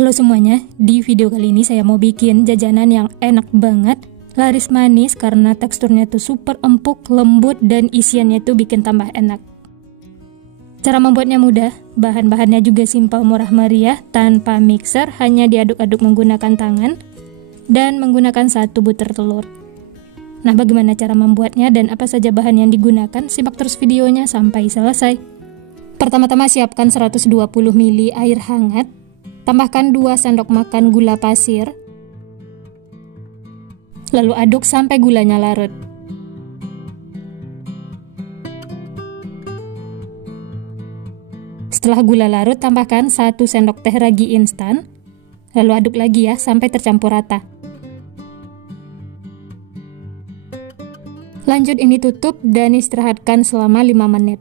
Halo semuanya, di video kali ini saya mau bikin jajanan yang enak banget, laris manis karena teksturnya tuh super empuk, lembut, dan isiannya tuh bikin tambah enak. Cara membuatnya mudah, bahan-bahannya juga simpel murah meriah, tanpa mixer, hanya diaduk-aduk menggunakan tangan, dan menggunakan 1 butir telur. Nah, bagaimana cara membuatnya dan apa saja bahan yang digunakan? Simak terus videonya sampai selesai. Pertama-tama siapkan 120 ml air hangat. Tambahkan 2 sendok makan gula pasir, lalu aduk sampai gulanya larut. Setelah gula larut, tambahkan 1 sendok teh ragi instan, lalu aduk lagi ya sampai tercampur rata. Lanjut ini tutup dan istirahatkan selama 5 menit.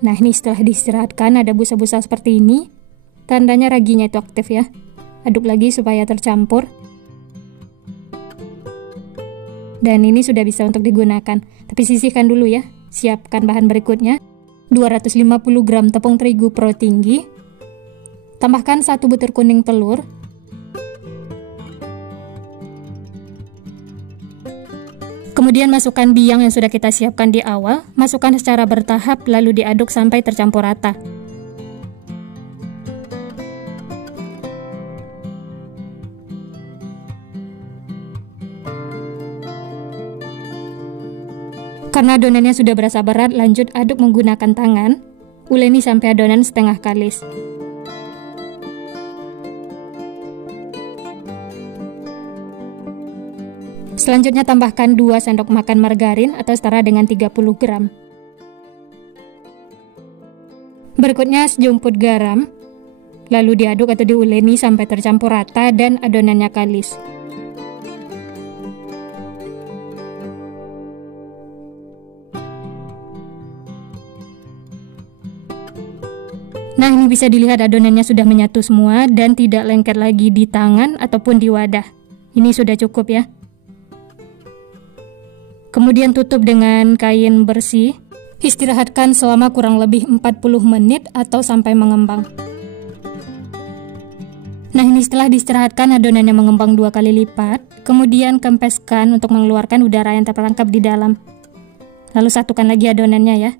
Nah, ini setelah diistirahatkan ada busa-busa seperti ini. Tandanya raginya itu aktif ya. Aduk lagi supaya tercampur. Dan ini sudah bisa untuk digunakan. Tapi sisihkan dulu ya. Siapkan bahan berikutnya. 250 gram tepung terigu pro tinggi. Tambahkan 1 butir kuning telur. Kemudian masukkan biang yang sudah kita siapkan di awal. Masukkan secara bertahap lalu diaduk sampai tercampur rata. Karena adonannya sudah berasa berat, lanjut aduk menggunakan tangan. Uleni sampai adonan setengah kalis. Selanjutnya tambahkan 2 sendok makan margarin atau setara dengan 30 gram. Berikutnya sejumput garam. Lalu diaduk atau diuleni sampai tercampur rata dan adonannya kalis. Nah, ini bisa dilihat adonannya sudah menyatu semua dan tidak lengket lagi di tangan ataupun di wadah. Ini sudah cukup ya. Kemudian tutup dengan kain bersih. Istirahatkan selama kurang lebih 40 menit atau sampai mengembang. Nah, ini setelah diistirahatkan adonannya mengembang 2 kali lipat. Kemudian kempeskan untuk mengeluarkan udara yang terperangkap di dalam. Lalu satukan lagi adonannya ya.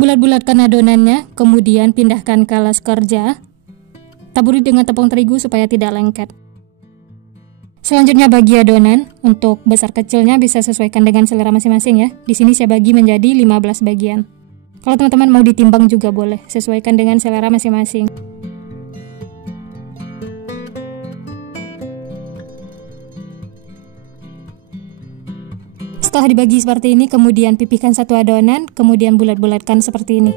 Bulat-bulatkan adonannya, kemudian pindahkan ke alas kerja. Taburi dengan tepung terigu supaya tidak lengket. Selanjutnya bagi adonan, untuk besar kecilnya bisa sesuaikan dengan selera masing-masing ya. Di sini saya bagi menjadi 15 bagian. Kalau teman-teman mau ditimbang juga boleh, sesuaikan dengan selera masing-masing. Setelah dibagi seperti ini, kemudian pipihkan 1 adonan, kemudian bulat-bulatkan seperti ini.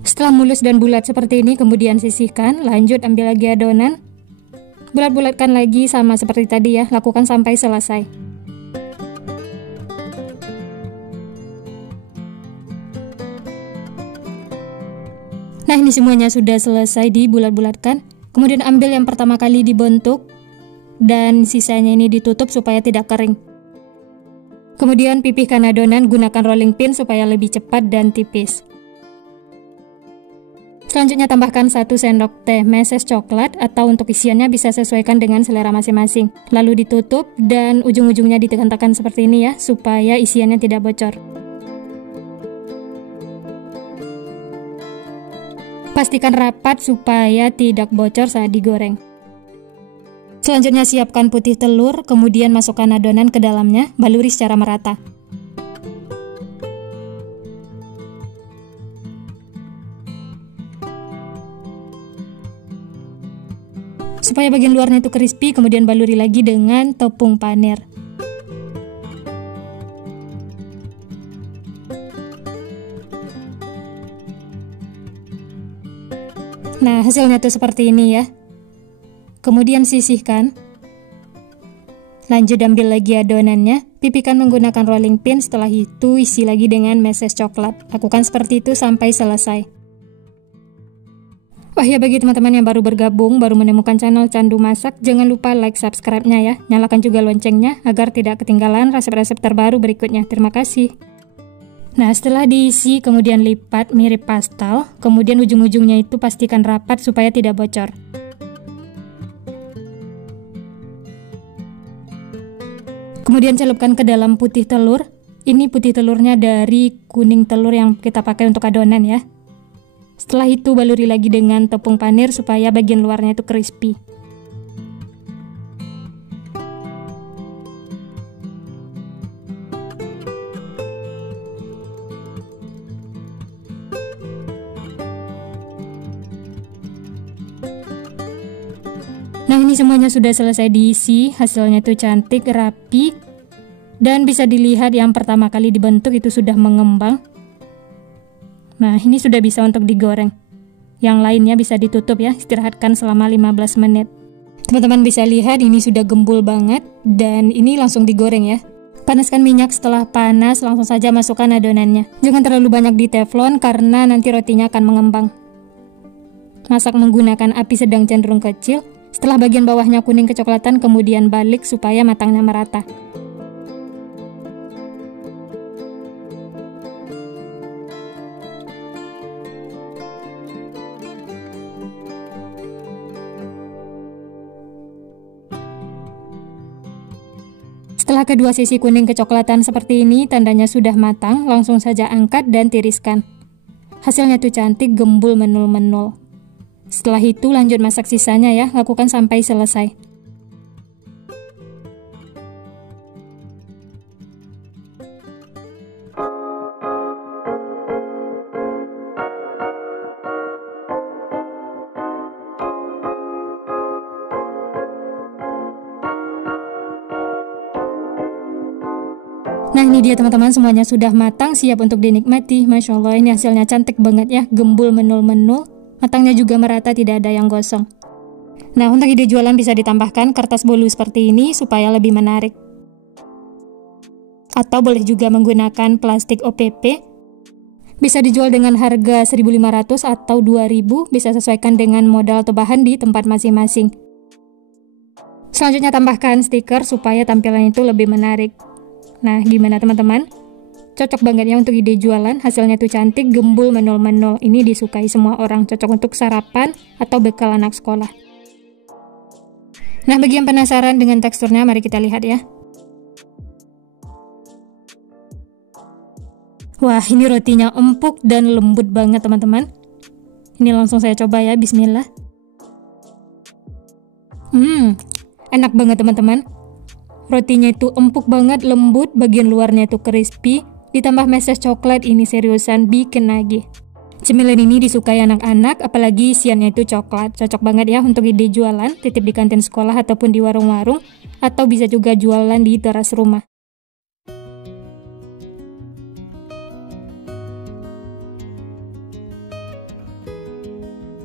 Setelah mulus dan bulat seperti ini, kemudian sisihkan, lanjut ambil lagi adonan. Bulat-bulatkan lagi sama seperti tadi ya, lakukan sampai selesai. Nah, ini semuanya sudah selesai dibulat-bulatkan. Kemudian ambil yang pertama kali dibentuk dan sisanya ini ditutup supaya tidak kering. Kemudian pipihkan adonan, gunakan rolling pin supaya lebih cepat dan tipis. Selanjutnya tambahkan 1 sendok teh meses coklat atau untuk isiannya bisa sesuaikan dengan selera masing-masing. Lalu ditutup dan ujung-ujungnya ditekan-tekan seperti ini ya, supaya isiannya tidak bocor. Pastikan rapat supaya tidak bocor saat digoreng. Selanjutnya siapkan putih telur, kemudian masukkan adonan ke dalamnya, baluri secara merata. Supaya bagian luarnya itu crispy, kemudian baluri lagi dengan tepung panir. Nah, hasilnya tuh seperti ini ya. Kemudian sisihkan. Lanjut ambil lagi adonannya, pipihkan menggunakan rolling pin, setelah itu isi lagi dengan meses coklat. Lakukan seperti itu sampai selesai. Oh ya, bagi teman-teman yang baru bergabung, baru menemukan channel Candu Masak, jangan lupa like, subscribe-nya ya. Nyalakan juga loncengnya agar tidak ketinggalan resep-resep terbaru berikutnya. Terima kasih. Nah, setelah diisi, kemudian lipat mirip pastel, kemudian ujung-ujungnya itu pastikan rapat supaya tidak bocor. Kemudian celupkan ke dalam putih telur. Ini putih telurnya dari kuning telur yang kita pakai untuk adonan ya. Setelah itu baluri lagi dengan tepung panir supaya bagian luarnya itu crispy. Nah, ini semuanya sudah selesai diisi, hasilnya tuh cantik, rapi, dan bisa dilihat yang pertama kali dibentuk itu sudah mengembang. Nah, ini sudah bisa untuk digoreng. Yang lainnya bisa ditutup ya, istirahatkan selama 15 menit. Teman-teman bisa lihat ini sudah gembul banget, dan ini langsung digoreng ya. Panaskan minyak, setelah panas langsung saja masukkan adonannya. Jangan terlalu banyak di teflon karena nanti rotinya akan mengembang. Masak menggunakan api sedang cenderung kecil. Setelah bagian bawahnya kuning kecoklatan, kemudian balik supaya matangnya merata. Setelah kedua sisi kuning kecoklatan seperti ini, tandanya sudah matang, langsung saja angkat dan tiriskan. Hasilnya tuh cantik, gembul menul-menul. Setelah itu lanjut masak sisanya ya, lakukan sampai selesai. Nah, ini dia teman-teman, semuanya sudah matang, siap untuk dinikmati. Masya Allah, ini hasilnya cantik banget ya, gembul menul-menul. Matangnya juga merata, tidak ada yang gosong. Nah, untuk ide jualan bisa ditambahkan kertas bolu seperti ini supaya lebih menarik. Atau boleh juga menggunakan plastik OPP. Bisa dijual dengan harga 1.500 atau 2.000, bisa sesuaikan dengan modal atau bahan di tempat masing-masing. Selanjutnya tambahkan stiker supaya tampilan itu lebih menarik. Nah, gimana teman-teman? Cocok banget ya untuk ide jualan, hasilnya tuh cantik, gembul, menol-menol. Ini disukai semua orang, cocok untuk sarapan atau bekal anak sekolah. Nah, bagi yang penasaran dengan teksturnya, mari kita lihat ya. Wah, ini rotinya empuk dan lembut banget teman-teman. Ini langsung saya coba ya, bismillah. Enak banget teman-teman. Rotinya itu empuk banget, lembut, bagian luarnya itu crispy, ditambah meses coklat, ini seriusan bikin nagih. Cemilan ini disukai anak-anak, apalagi isiannya itu coklat. Cocok banget ya untuk ide jualan, titip di kantin sekolah ataupun di warung-warung, atau bisa juga jualan di teras rumah.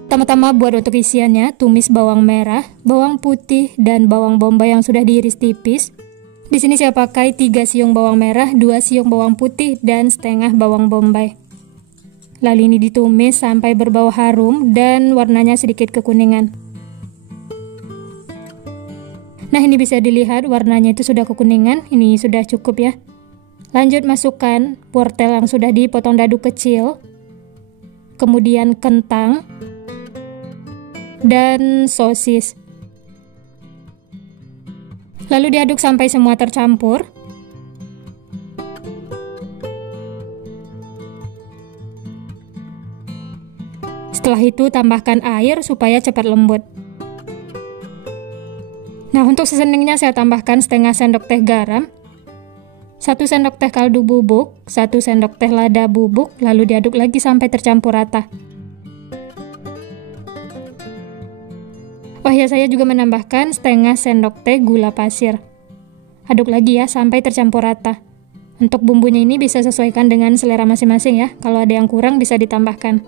Pertama-tama buat untuk isiannya, tumis bawang merah, bawang putih, dan bawang bombay yang sudah diiris tipis. Di sini saya pakai 3 siung bawang merah, 2 siung bawang putih, dan setengah bawang bombay. Lalu ini ditumis sampai berbau harum dan warnanya sedikit kekuningan. Nah, ini bisa dilihat warnanya itu sudah kekuningan, ini sudah cukup ya. Lanjut masukkan wortel yang sudah dipotong dadu kecil, kemudian kentang, dan sosis. Lalu diaduk sampai semua tercampur. Setelah itu tambahkan air supaya cepat lembut. Nah, untuk seasoningnya saya tambahkan setengah sendok teh garam, 1 sendok teh kaldu bubuk, 1 sendok teh lada bubuk, lalu diaduk lagi sampai tercampur rata. Oh ya, saya juga menambahkan setengah sendok teh gula pasir. Aduk lagi ya sampai tercampur rata. Untuk bumbunya ini bisa sesuaikan dengan selera masing-masing ya. Kalau ada yang kurang bisa ditambahkan.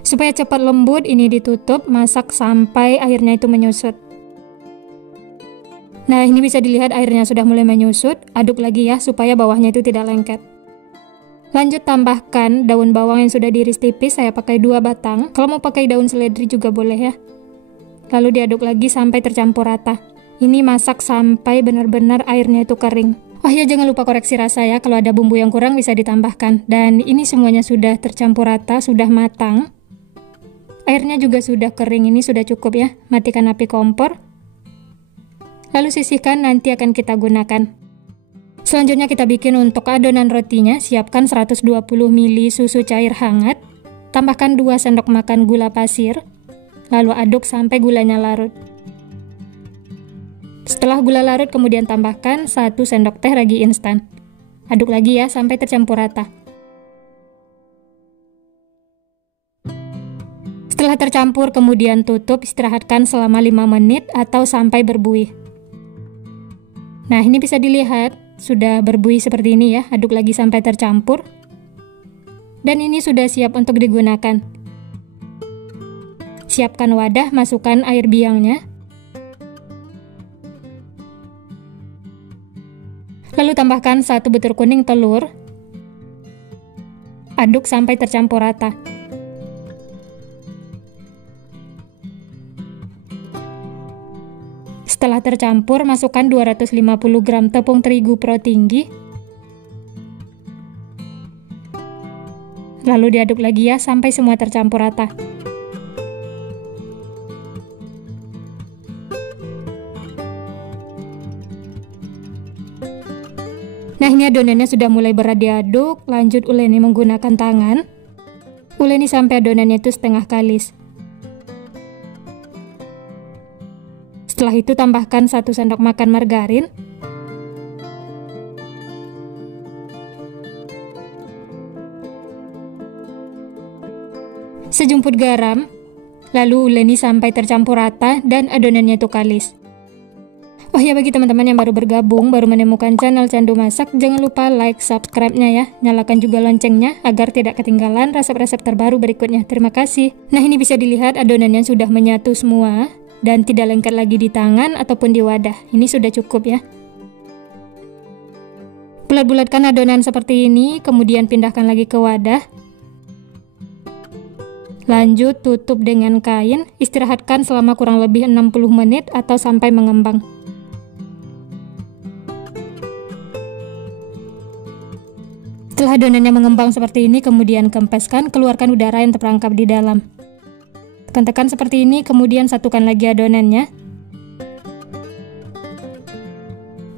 Supaya cepat lembut, ini ditutup, masak sampai airnya itu menyusut. Nah, ini bisa dilihat airnya sudah mulai menyusut. Aduk lagi ya supaya bawahnya itu tidak lengket. Lanjut tambahkan daun bawang yang sudah diiris tipis, saya pakai 2 batang. Kalau mau pakai daun seledri juga boleh ya. Lalu diaduk lagi sampai tercampur rata. Ini masak sampai benar-benar airnya itu kering. Oh ya, jangan lupa koreksi rasa ya, kalau ada bumbu yang kurang bisa ditambahkan. Dan ini semuanya sudah tercampur rata, sudah matang. Airnya juga sudah kering, ini sudah cukup ya. Matikan api kompor. Lalu sisihkan, nanti akan kita gunakan. Selanjutnya kita bikin untuk adonan rotinya. Siapkan 120 ml susu cair hangat. Tambahkan 2 sendok makan gula pasir. Lalu aduk sampai gulanya larut. Setelah gula larut, kemudian tambahkan 1 sendok teh ragi instan. Aduk lagi ya sampai tercampur rata. Setelah tercampur, kemudian tutup, istirahatkan selama 5 menit atau sampai berbuih. Nah, ini bisa dilihat sudah berbuih seperti ini ya. Aduk lagi sampai tercampur. Dan ini sudah siap untuk digunakan. Siapkan wadah, masukkan air biangnya. Lalu tambahkan 1 butir kuning telur. Aduk sampai tercampur rata. Setelah tercampur, masukkan 250 gram tepung terigu pro tinggi. Lalu diaduk lagi ya sampai semua tercampur rata. Nah, ini adonannya sudah mulai berat diaduk. Lanjut uleni menggunakan tangan. Uleni sampai adonannya itu setengah kalis. Setelah itu tambahkan 1 sendok makan margarin. Sejumput garam. Lalu uleni sampai tercampur rata dan adonannya itu kalis. Oh ya, bagi teman-teman yang baru bergabung, baru menemukan channel Candu Masak, jangan lupa like, subscribe-nya ya. Nyalakan juga loncengnya agar tidak ketinggalan resep-resep terbaru berikutnya. Terima kasih. Nah, ini bisa dilihat adonannya sudah menyatu semua dan tidak lengket lagi di tangan ataupun di wadah. Ini sudah cukup ya. Bulat-bulatkan adonan seperti ini, kemudian pindahkan lagi ke wadah. Lanjut tutup dengan kain, istirahatkan selama kurang lebih 60 menit atau sampai mengembang. Setelah adonannya mengembang seperti ini, kemudian kempeskan, keluarkan udara yang terperangkap di dalam. Tekan-tekan seperti ini, kemudian satukan lagi adonannya.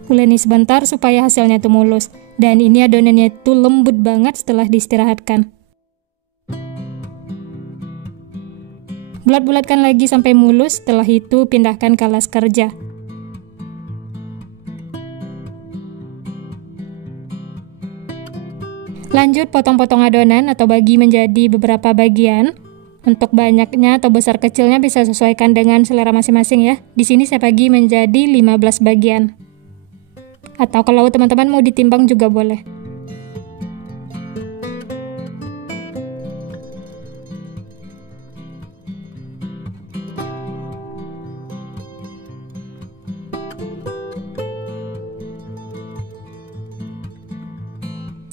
Uleni sebentar supaya hasilnya itu mulus. Dan ini adonannya itu lembut banget setelah diistirahatkan. Bulat-bulatkan lagi sampai mulus, setelah itu pindahkan ke alas kerja. Lanjut potong-potong adonan atau bagi menjadi beberapa bagian. Untuk banyaknya atau besar kecilnya bisa sesuaikan dengan selera masing-masing ya. Di sini saya bagi menjadi 15 bagian. Atau kalau teman-teman mau ditimbang juga boleh.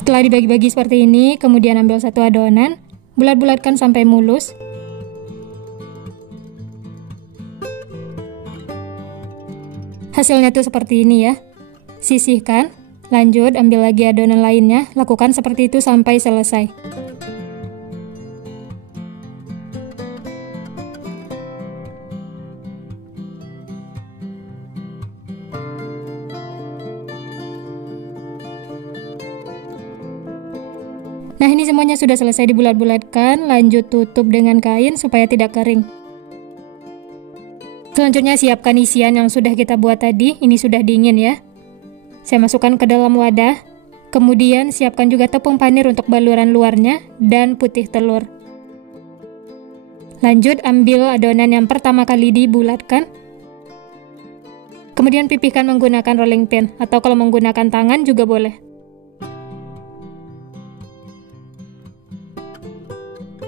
Setelah dibagi-bagi seperti ini, kemudian ambil satu adonan, bulat-bulatkan sampai mulus. Hasilnya tuh seperti ini ya. Sisihkan, lanjut ambil lagi adonan lainnya, lakukan seperti itu sampai selesai. Nah, ini semuanya sudah selesai dibulat-bulatkan, lanjut tutup dengan kain supaya tidak kering. Selanjutnya siapkan isian yang sudah kita buat tadi, ini sudah dingin ya. Saya masukkan ke dalam wadah, kemudian siapkan juga tepung panir untuk baluran luarnya dan putih telur. Lanjut ambil adonan yang pertama kali dibulatkan. Kemudian pipihkan menggunakan rolling pin, atau kalau menggunakan tangan juga boleh.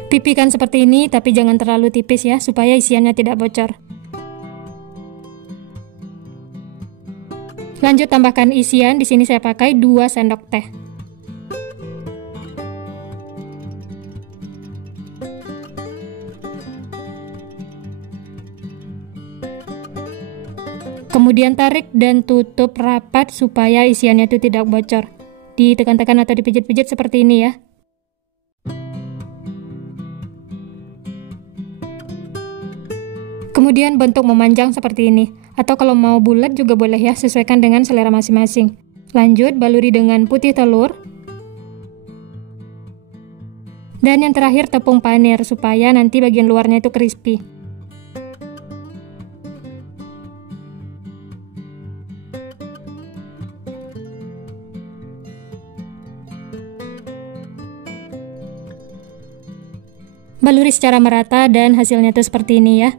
Pipihkan seperti ini, tapi jangan terlalu tipis ya, supaya isiannya tidak bocor. Lanjut tambahkan isian, di sini saya pakai 2 sendok teh. Kemudian tarik dan tutup rapat supaya isiannya itu tidak bocor. Ditekan-tekan atau dipijit-pijit seperti ini ya. Kemudian bentuk memanjang seperti ini. Atau kalau mau bulat juga boleh ya, sesuaikan dengan selera masing-masing. Lanjut, baluri dengan putih telur. Dan yang terakhir tepung panir, supaya nanti bagian luarnya itu crispy. Baluri secara merata dan hasilnya tuh seperti ini ya.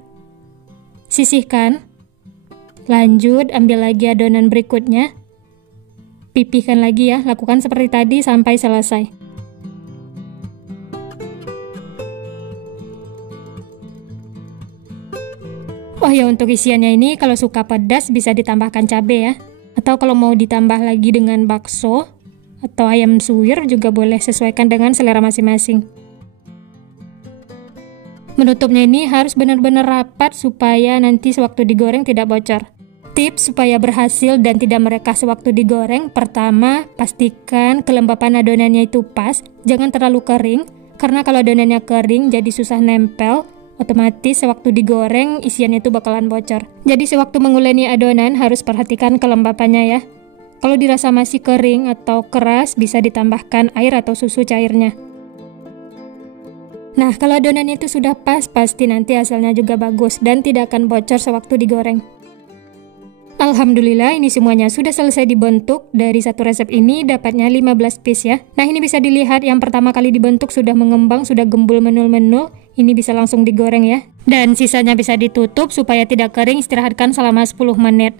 Sisihkan. Lanjut, ambil lagi adonan berikutnya. Pipihkan lagi ya, lakukan seperti tadi sampai selesai. Oh ya, untuk isiannya ini kalau suka pedas bisa ditambahkan cabai ya. Atau kalau mau ditambah lagi dengan bakso atau ayam suwir juga boleh, sesuaikan dengan selera masing-masing. Menutupnya ini harus benar-benar rapat supaya nanti sewaktu digoreng tidak bocor. Tips supaya berhasil dan tidak merekah sewaktu digoreng, pertama, pastikan kelembapan adonannya itu pas, jangan terlalu kering, karena kalau adonannya kering jadi susah nempel, otomatis sewaktu digoreng isiannya itu bakalan bocor. Jadi sewaktu menguleni adonan harus perhatikan kelembapannya ya. Kalau dirasa masih kering atau keras, bisa ditambahkan air atau susu cairnya. Nah, kalau adonannya itu sudah pas, pasti nanti hasilnya juga bagus dan tidak akan bocor sewaktu digoreng. Alhamdulillah, ini semuanya sudah selesai dibentuk. Dari satu resep ini dapatnya 15 piece ya. Nah, ini bisa dilihat yang pertama kali dibentuk sudah mengembang, sudah gembul menul-menul. Ini bisa langsung digoreng ya. Dan sisanya bisa ditutup supaya tidak kering, istirahatkan selama 10 menit.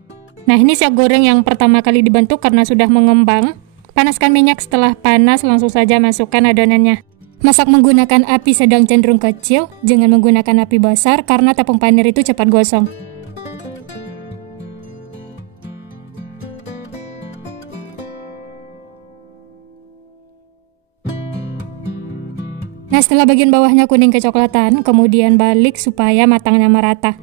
Nah, ini siap goreng yang pertama kali dibentuk karena sudah mengembang. Panaskan minyak, setelah panas langsung saja masukkan adonannya. Masak menggunakan api sedang cenderung kecil, jangan menggunakan api besar karena tepung panir itu cepat gosong. Nah, setelah bagian bawahnya kuning kecoklatan, kemudian balik supaya matangnya merata.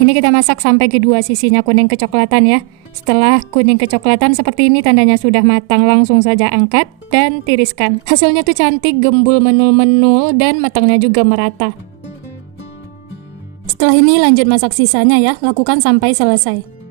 Ini kita masak sampai kedua sisinya kuning kecoklatan ya. Setelah kuning kecoklatan seperti ini tandanya sudah matang, langsung saja angkat dan tiriskan. Hasilnya tuh cantik, gembul menul-menul dan matangnya juga merata. Setelah ini lanjut masak sisanya ya, lakukan sampai selesai.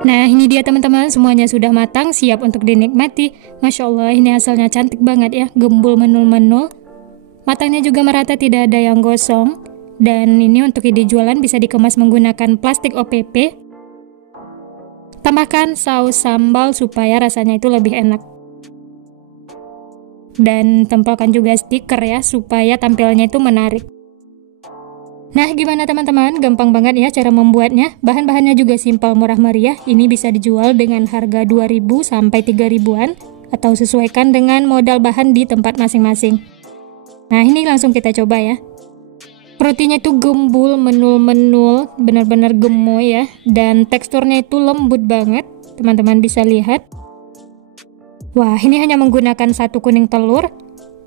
Nah, ini dia teman-teman, semuanya sudah matang, siap untuk dinikmati. Masya Allah, ini hasilnya cantik banget ya, gembul menul-menul. Matangnya juga merata, tidak ada yang gosong. Dan ini untuk ide jualan bisa dikemas menggunakan plastik OPP. Tambahkan saus sambal supaya rasanya itu lebih enak. Dan tempelkan juga stiker ya, supaya tampilnya itu menarik. Nah, gimana teman-teman? Gampang banget ya cara membuatnya. Bahan-bahannya juga simpel, murah meriah. Ini bisa dijual dengan harga 2.000 sampai 3.000-an atau sesuaikan dengan modal bahan di tempat masing-masing. Nah, ini langsung kita coba ya. Rotinya itu gembul, menul-menul, benar-benar gemoy ya. Dan teksturnya itu lembut banget. Teman-teman bisa lihat. Wah, ini hanya menggunakan satu kuning telur.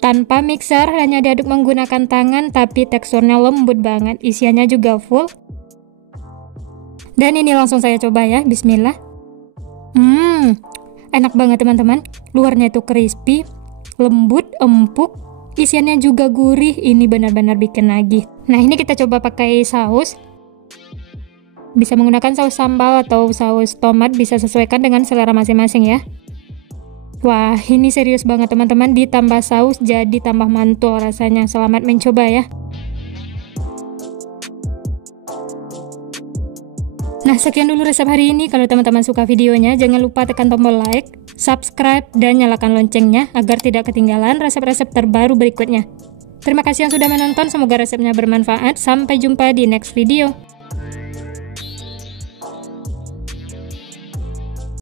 Tanpa mixer, hanya diaduk menggunakan tangan, tapi teksturnya lembut banget, isiannya juga full. Dan ini langsung saya coba ya, bismillah. Enak banget teman-teman, luarnya itu crispy, lembut, empuk, isiannya juga gurih, ini benar-benar bikin nagih. Nah, ini kita coba pakai saus. Bisa menggunakan saus sambal atau saus tomat, bisa sesuaikan dengan selera masing-masing ya. Wah, ini serius banget teman-teman, ditambah saus jadi tambah mantul rasanya. Selamat mencoba ya. Nah, sekian dulu resep hari ini. Kalau teman-teman suka videonya, jangan lupa tekan tombol like, subscribe, dan nyalakan loncengnya agar tidak ketinggalan resep-resep terbaru berikutnya. Terima kasih yang sudah menonton, semoga resepnya bermanfaat. Sampai jumpa di next video.